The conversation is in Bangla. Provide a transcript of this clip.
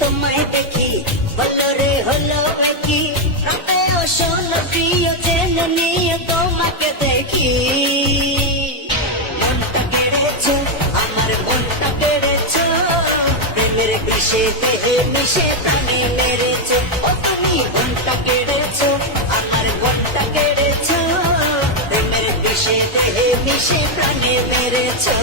তোমায় দেখি হলো রে হলো কি রাতে শোন প্রিয় জেনে নিয়ে তোমাকে দেখি মনটা কেড়েছো আমার মনটা কেড়েছো প্রেমের বিষে দেহে মিশে প্রাণী মেরেছো ও তুমি মনটা কেড়েছো আমার মনটা কেড়েছো প্রেমের বিষে দেহে মিশে প্রাণী মেরেছো